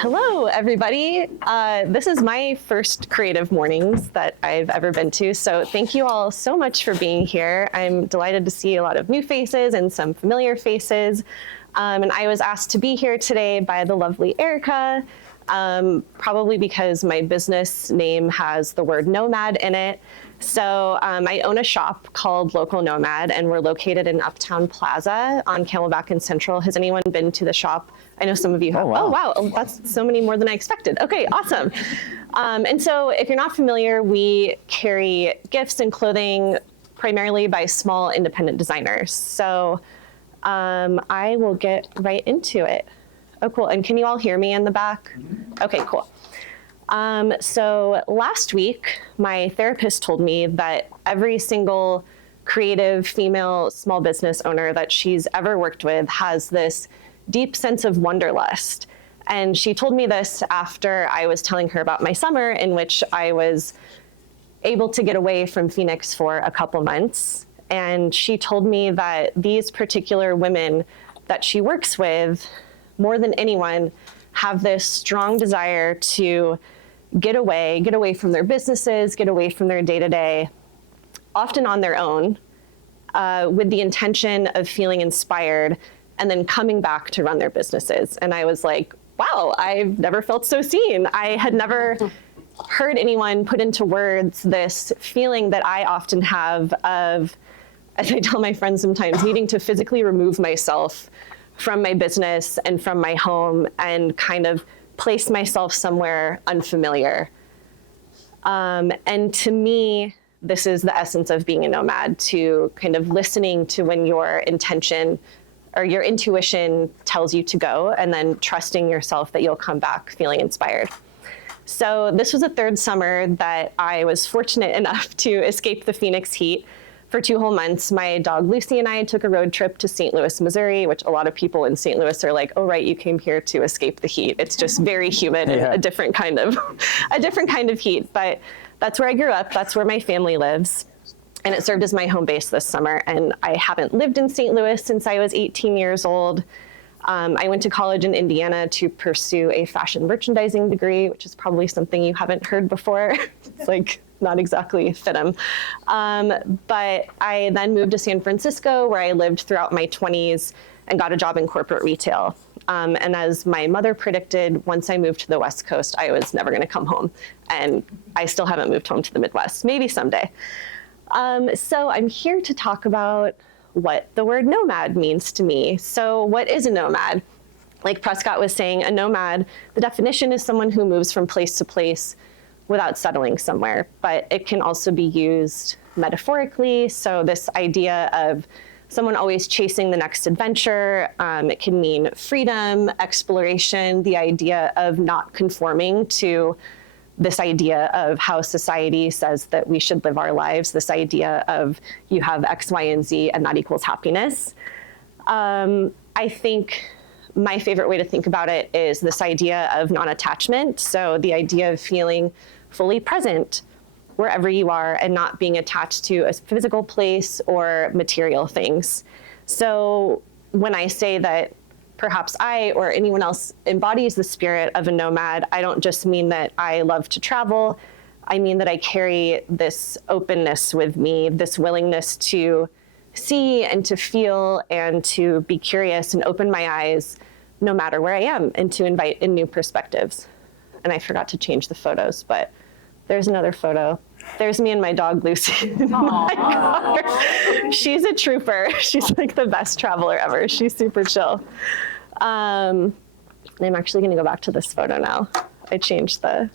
Hello, everybody. This is my first Creative Mornings that I've ever been to, so thank you all so much for being here. I'm delighted to see a lot of new faces and some familiar faces. And I was asked to be here today by the lovely Erica, probably because my business name has the word Nomad in it. So I own a shop called Local Nomad, and we're located in Uptown Plaza on Camelback and Central. Has anyone been to the shop? I know some of you have. Oh, wow. Oh, that's so many more than I expected. Okay, awesome. And so if you're not familiar, we carry gifts and clothing primarily by small independent designers. So I will get right into it. Oh, cool. And can you all hear me in the back? Okay, cool. So last week, my therapist told me that every single creative female small business owner that she's ever worked with has this deep sense of wanderlust. And she told me this after I was telling her about my summer in which I was able to get away from Phoenix for a couple months. And she told me that these particular women that she works with, more than anyone, have this strong desire to get away from their businesses, get away from their day-to-day, often on their own, with the intention of feeling inspired and then coming back to run their businesses. And I was like, wow, I've never felt so seen. I had never heard anyone put into words this feeling that I often have of, as I tell my friends sometimes, needing to physically remove myself from my business and from my home and kind of place myself somewhere unfamiliar. And to me, this is the essence of being a nomad, to kind of listening to when your intention or your intuition tells you to go, and then trusting yourself that you'll come back feeling inspired. So this was the third summer that I was fortunate enough to escape the Phoenix heat for 2 whole months. My dog Lucy and I took a road trip to St. Louis, Missouri, which a lot of people in St. Louis are like, oh, right, you came here to escape the heat. It's just very humid and a different kind of heat. But that's where I grew up. That's where my family lives. And it served as my home base this summer. And I haven't lived in St. Louis since I was 18 years old. I went to college in Indiana to pursue a fashion merchandising degree, which is probably something you haven't heard before. It's like not exactly FITM. But I then moved to San Francisco, where I lived throughout my 20s and got a job in corporate retail. And as my mother predicted, once I moved to the West Coast, I was never going to come home. And I still haven't moved home to the Midwest, maybe someday. So I'm here to talk about what the word nomad means to me. So what is a nomad? Like Prescott was saying, a nomad, the definition is someone who moves from place to place without settling somewhere, but it can also be used metaphorically. So this idea of someone always chasing the next adventure, it can mean freedom, exploration, the idea of not conforming to this idea of how society says that we should live our lives, this idea of you have X, Y, and Z, and that equals happiness. I think my favorite way to think about it is this idea of non-attachment. So the idea of feeling fully present wherever you are and not being attached to a physical place or material things. So when I say that perhaps I or anyone else embodies the spirit of a nomad, I don't just mean that I love to travel. I mean that I carry this openness with me, this willingness to see and to feel and to be curious and open my eyes no matter where I am, and to invite in new perspectives. And I forgot to change the photos, but there's another photo. There's me and my dog, Lucy, in my car. She's a trooper. She's like the best traveler ever. She's super chill. I'm actually going to go back to this photo now. I changed the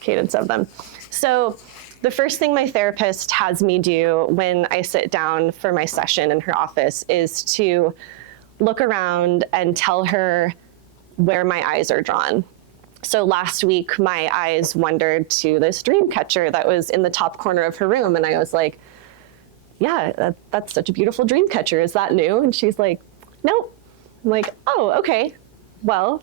cadence of them. So the first thing my therapist has me do when I sit down for my session in her office is to look around and tell her where my eyes are drawn. So last week, my eyes wandered to this dream catcher that was in the top corner of her room. And I was like, yeah, that's such a beautiful dream catcher. Is that new? And she's like, nope. I'm like, oh, okay. Well,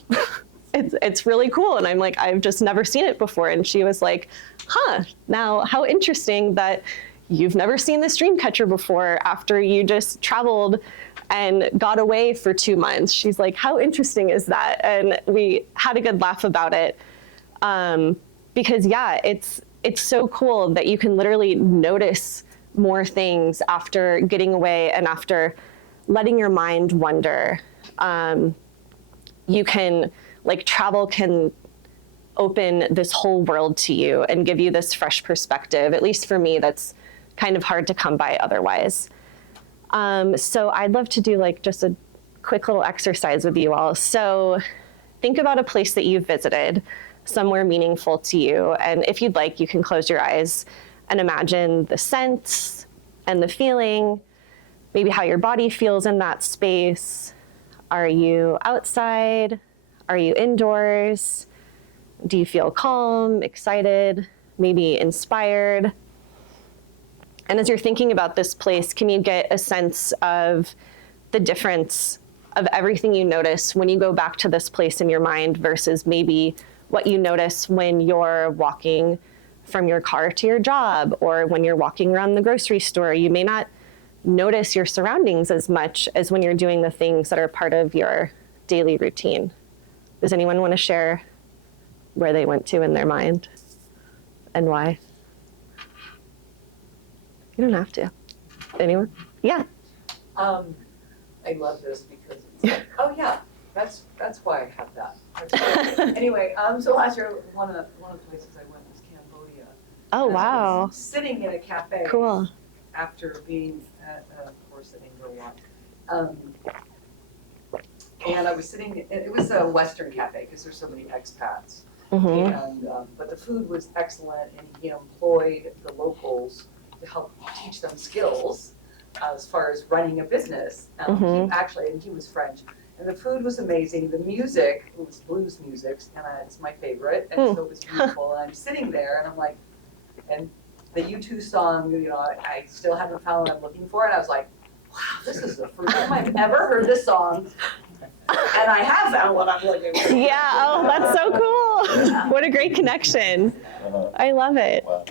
it's really cool. And I'm like, I've just never seen it before. And she was like, huh, now how interesting that you've never seen this dream catcher before after you just traveled and got away for 2 months. She's like, how interesting is that? And we had a good laugh about it. Because yeah, it's so cool that you can literally notice more things after getting away and after letting your mind wander. You can, like, travel can open this whole world to you and give you this fresh perspective. At least for me, that's kind of hard to come by otherwise. So I'd love to do like just a quick little exercise with you all. So think about a place that you've visited, somewhere meaningful to you. And if you'd like, you can close your eyes and imagine the sense and the feeling, maybe how your body feels in that space. Are you outside? Are you indoors? Do you feel calm, excited, maybe inspired? And as you're thinking about this place, can you get a sense of the difference of everything you notice when you go back to this place in your mind versus maybe what you notice when you're walking from your car to your job, or when you're walking around the grocery store? You may not notice your surroundings as much as when you're doing the things that are part of your daily routine. Does anyone want to share where they went to in their mind and why? You don't have to. Anyone? Yeah. I love this because it's like, oh yeah, that's why I have that. Anyway, so last year one of the places I went was Cambodia. Oh, and wow. I was sitting in a cafe. Cool. After being at course in England a lot. And I was sitting, it was a Western cafe because there's so many expats. Mm-hmm. And but the food was excellent, and he employed the locals to help teach them skills as far as running a business. He was French, and the food was amazing. The music, it was blues music, and it's my favorite, and so it was beautiful. And I'm sitting there, and I'm like, and the U2 song, I still haven't found what I'm looking for, and I was like, wow, this is the first time I've ever heard this song. And I have found what I'm looking for. Yeah, oh, that's so cool. What a great connection. I love it. Wow.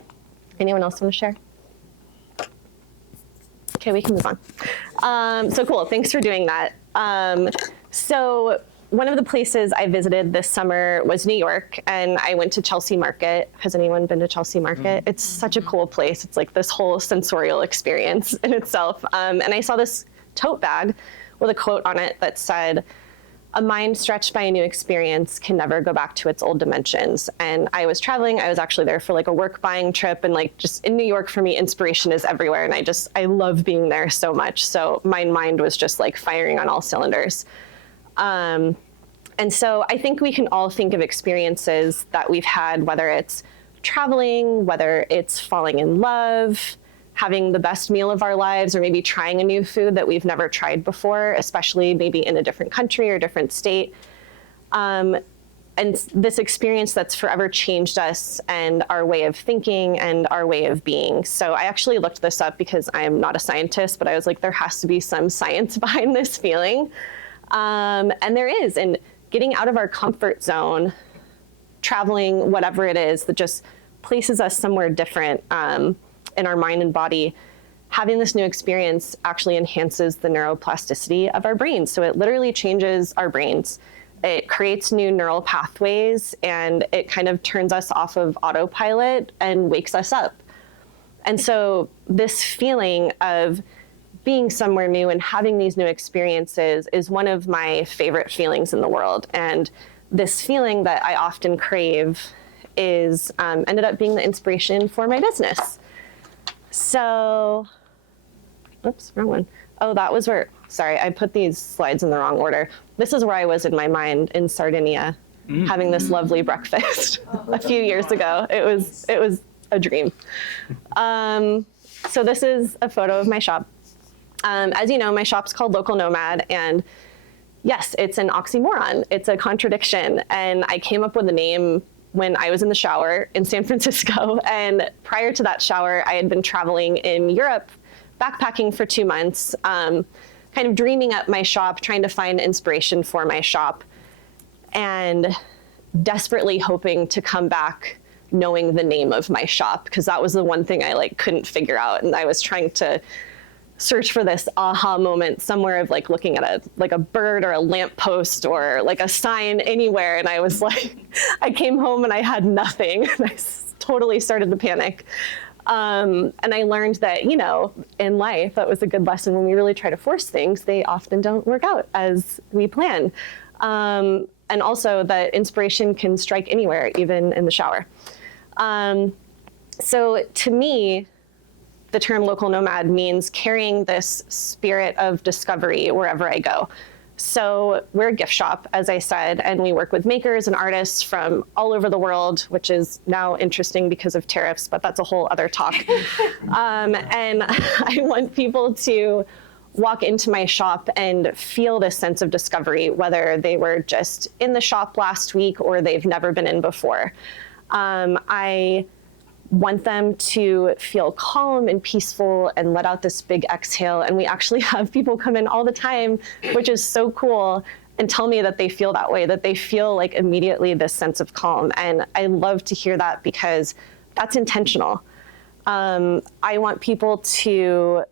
Anyone else want to share? Okay, we can move on. So cool, thanks for doing that. So one of the places I visited this summer was New York, and I went to Chelsea Market. Has anyone been to Chelsea Market? It's such a cool place. It's like this whole sensorial experience in itself. And I saw this tote bag with a quote on it that said, "A mind stretched by a new experience can never go back to its old dimensions." And I was traveling. I was actually there for like a work buying trip, and like just in New York for me, inspiration is everywhere. And I love being there so much. So my mind was just like firing on all cylinders. And so I think we can all think of experiences that we've had, whether it's traveling, whether it's falling in love, having the best meal of our lives, or maybe trying a new food that we've never tried before, especially maybe in a different country or different state. And this experience that's forever changed us and our way of thinking and our way of being. So I actually looked this up because I'm not a scientist, but I was like, there has to be some science behind this feeling. And there is. And getting out of our comfort zone, traveling, whatever it is that just places us somewhere different, in our mind and body, having this new experience actually enhances the neuroplasticity of our brains. So it literally changes our brains. It creates new neural pathways, and it kind of turns us off of autopilot and wakes us up. And so this feeling of being somewhere new and having these new experiences is one of my favorite feelings in the world. And this feeling that I often crave is ended up being the inspiration for my business. So, oops, wrong one. Oh, that was where, sorry, I put these slides in the wrong order. This is where I was in my mind in Sardinia, having this lovely breakfast a few years ago. It was a dream. So this is a photo of my shop. As you know, my shop's called Local Nomad, and yes, it's an oxymoron. It's a contradiction, and I came up with the name when I was in the shower in San Francisco. And prior to that shower, I had been traveling in Europe, backpacking for 2 months, kind of dreaming up my shop, trying to find inspiration for my shop, and desperately hoping to come back knowing the name of my shop, because that was the one thing I couldn't figure out. And I was trying to search for this aha moment somewhere of like looking at a bird or a lamppost or like a sign anywhere. And I was like, I came home and I had nothing. And I totally started to panic. And I learned that, in life, that was a good lesson. When we really try to force things, they often don't work out as we plan. And also that inspiration can strike anywhere, even in the shower. So to me, the term local nomad means carrying this spirit of discovery wherever I go. So we're a gift shop, as I said, and we work with makers and artists from all over the world, which is now interesting because of tariffs, but that's a whole other talk. And I want people to walk into my shop and feel this sense of discovery, whether they were just in the shop last week or they've never been in before. I want them to feel calm and peaceful and let out this big exhale. And we actually have people come in all the time, which is so cool, and tell me that they feel that way, that they feel like immediately this sense of calm. And I love to hear that because that's intentional. I want people to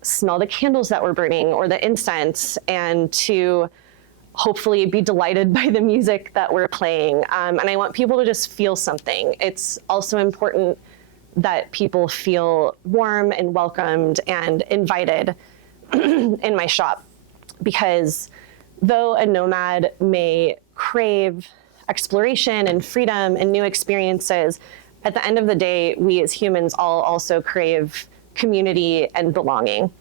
smell the candles that we're burning or the incense and to hopefully be delighted by the music that we're playing. And I want people to just feel something. It's also important that people feel warm and welcomed and invited in my shop, because though a nomad may crave exploration and freedom and new experiences, at the end of the day, we as humans all also crave community and belonging.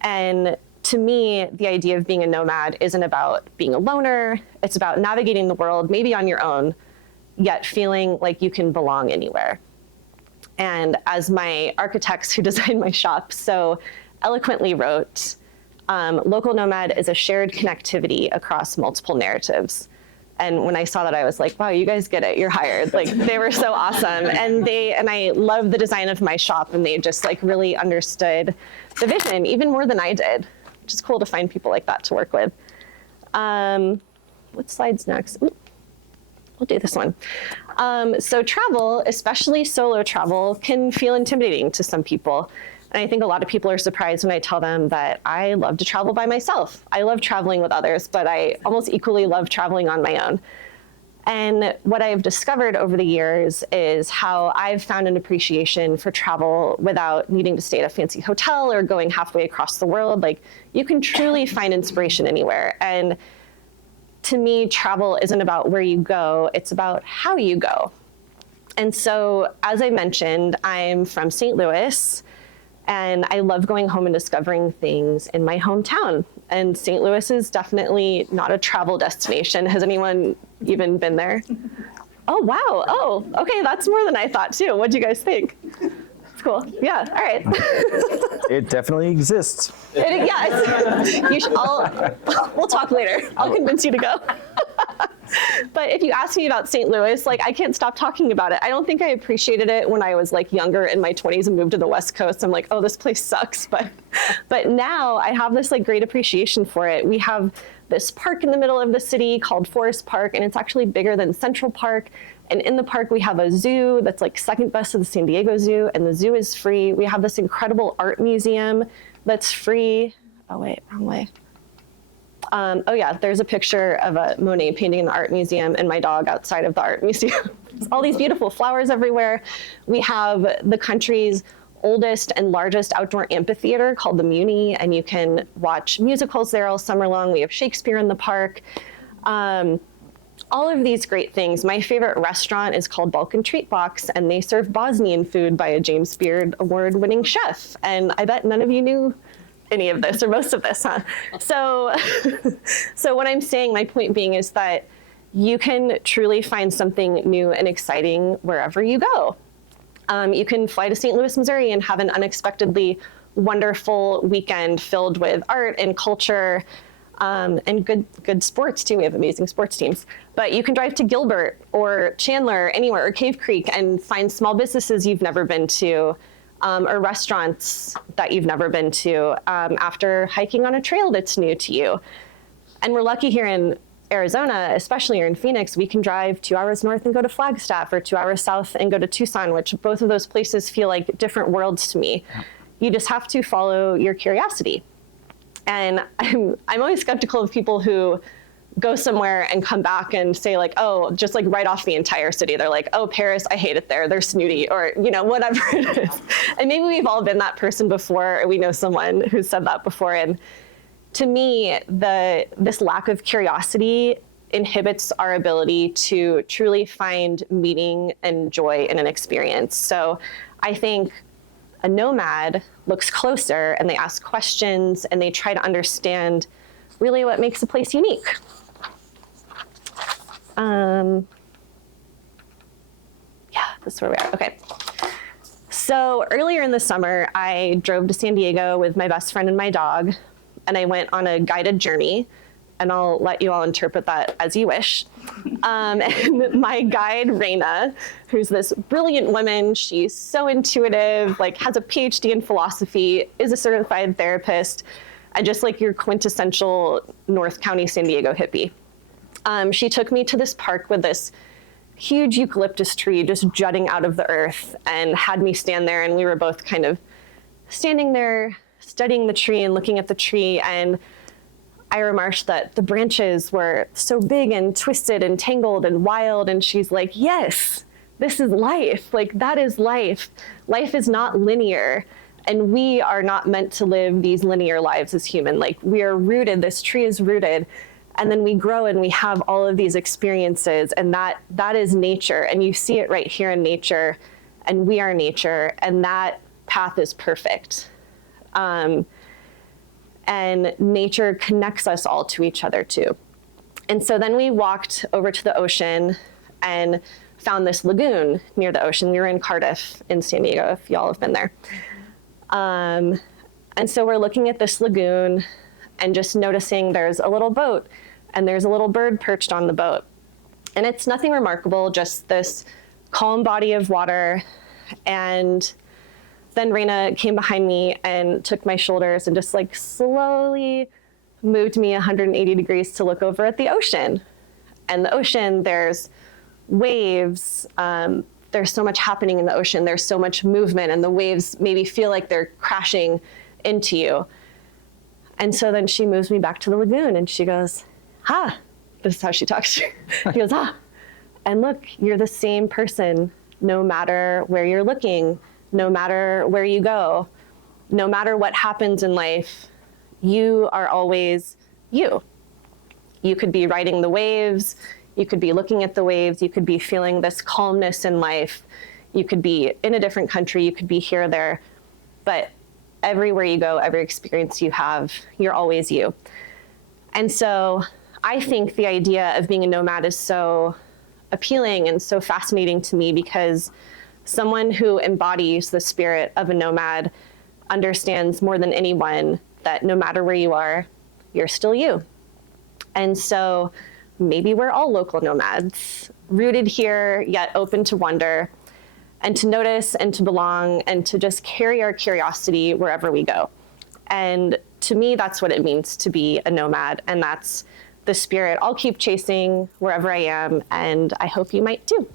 And to me, the idea of being a nomad isn't about being a loner. It's about navigating the world, maybe on your own, yet feeling like you can belong anywhere. And as my architects who designed my shop so eloquently wrote, local nomad is a shared connectivity across multiple narratives. And when I saw that, I was like, wow, you guys get it, you're hired. Like, they were so awesome. And I love the design of my shop, and they just like really understood the vision even more than I did, which is cool to find people like that to work with. What slide's next? Ooh, we'll do this one. So travel, especially solo travel, can feel intimidating to some people. And I think a lot of people are surprised when I tell them that I love to travel by myself. I love traveling with others, but I almost equally love traveling on my own. And what I've discovered over the years is how I've found an appreciation for travel without needing to stay at a fancy hotel or going halfway across the world. Like, you can truly find inspiration anywhere. And to me, travel isn't about where you go, it's about how you go. And so, as I mentioned, I'm from St. Louis, and I love going home and discovering things in my hometown. And St. Louis is definitely not a travel destination. Has anyone even been there? Oh, wow. Oh, okay. That's more than I thought too. What do you guys think? It's cool. Yeah. All right. It definitely exists. You should we'll talk later. I'll convince you to go. But if you ask me about St. Louis, like, I can't stop talking about it. I don't think I appreciated it when I was like younger in my 20s and moved to the West Coast. I'm like, oh, this place sucks. But now I have this like great appreciation for it. We have this park in the middle of the city called Forest Park, and it's actually bigger than Central Park. And in the park, we have a zoo that's like second best to the San Diego Zoo, and the zoo is free. We have this incredible art museum that's free. Oh, wait, wrong way. Oh yeah, there's a picture of a Monet painting in the art museum and my dog outside of the art museum. All these beautiful flowers everywhere. We have the country's oldest and largest outdoor amphitheater called the Muni, and you can watch musicals there all summer long. We have Shakespeare in the park. All of these great things. My favorite restaurant is called Balkan Treat Box, and they serve Bosnian food by a James Beard award-winning chef. And I bet none of you knew any of this or most of this, huh? So what I'm saying, my point being, is that you can truly find something new and exciting wherever you go. You can fly to St. Louis, Missouri and have an unexpectedly wonderful weekend filled with art and culture, and good sports too. We have amazing sports teams. But you can drive to Gilbert or Chandler, anywhere, or Cave Creek, and find small businesses you've never been to, or restaurants that you've never been to, after hiking on a trail that's new to you. And we're lucky here in Arizona, especially here in Phoenix, we can drive 2 hours north and go to Flagstaff, or 2 hours south and go to Tucson, which both of those places feel like different worlds to me. You just have to follow your curiosity. And I'm always skeptical of people who go somewhere and come back and say like, oh, just like write off the entire city. They're like, oh, Paris, I hate it there. They're snooty, or, you know, whatever it is. And maybe we've all been that person before, or we know someone who said that before. And to me, this lack of curiosity inhibits our ability to truly find meaning and joy in an experience. So I think a nomad looks closer and they ask questions and they try to understand really what makes a place unique. Yeah, this is where we are. Okay. So earlier in the summer, I drove to San Diego with my best friend and my dog, and I went on a guided journey, and I'll let you all interpret that as you wish. And my guide, Raina, who's this brilliant woman, she's so intuitive, like has a PhD in philosophy, is a certified therapist, and just like your quintessential North County San Diego hippie. She took me to this park with this huge eucalyptus tree just jutting out of the earth and had me stand there, and we were both kind of standing there studying the tree and looking at the tree, and I remarked that the branches were so big and twisted and tangled and wild, and she's like, yes, this is life. Like, that is life. Life is not linear, and we are not meant to live these linear lives as human. Like, we are rooted, this tree is rooted, and then we grow and we have all of these experiences, and that is nature, and you see it right here in nature, and we are nature, and that path is perfect. And nature connects us all to each other too. And so then we walked over to the ocean and found this lagoon near the ocean. We were in Cardiff in San Diego, if y'all have been there. And so we're looking at this lagoon and just noticing there's a little boat and there's a little bird perched on the boat. And it's nothing remarkable, just this calm body of water. And then Raina came behind me and took my shoulders and just like slowly moved me 180 degrees to look over at the ocean. And the ocean, there's waves. There's so much happening in the ocean. There's so much movement, and the waves maybe feel like they're crashing into you. And so then she moves me back to the lagoon and she goes, "Ha," this is how she talks. She goes, "Ah, and look, you're the same person no matter where you're looking, no matter where you go, no matter what happens in life, you are always you. You could be riding the waves, you could be looking at the waves, you could be feeling this calmness in life, you could be in a different country, you could be here or there, but everywhere you go, every experience you have, you're always you." And so I think the idea of being a nomad is so appealing and so fascinating to me, because someone who embodies the spirit of a nomad understands more than anyone that no matter where you are, you're still you. And so maybe we're all local nomads, rooted here, yet open to wonder, and to notice and to belong and to just carry our curiosity wherever we go. And to me, that's what it means to be a nomad. And that's the spirit I'll keep chasing wherever I am. And I hope you might too.